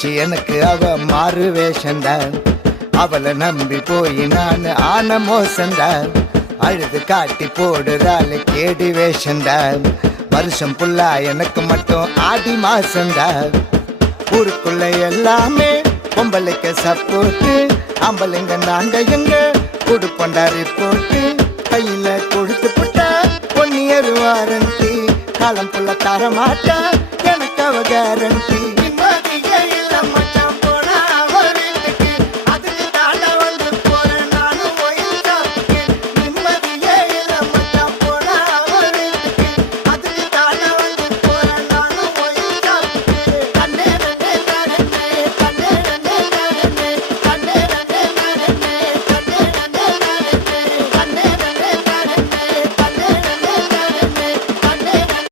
போச்சு எனக்கு அவ மாறு வேஷண்டா. அவளை நம்பி போய் நான் ஆன மோசண்டா. அழுது காட்டி போடுறாள் கேடி வேஷண்டா. வருஷம் புல்லா எனக்கு மட்டும் ஆடி மாசண்டா. ஊருக்குள்ள எல்லாமே பொம்பளைக்கு சப்போர்ட்டு. ஆம்பளைங்க நாங்க எங்க கொடுப்பண்டா ரிப்போர்ட்டு. கையில கொடுத்து புட்டா 1 year வாரண்டி. காலம் புள்ள தர மாட்டா எனக்கு அவ கேரண்டி.